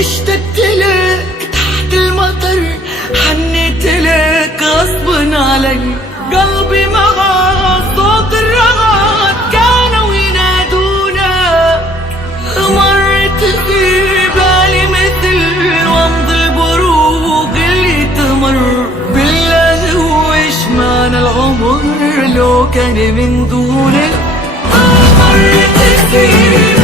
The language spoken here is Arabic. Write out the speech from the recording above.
اشتقت لك تحت المطر، حنيت لك غصب علي، قلبي مغى صوت الرغد كانوا ينادونا، مرت في بالي مثل ومض البروق اللي تمر، بالله وش معنى العمر لو كان من دونك، مرت في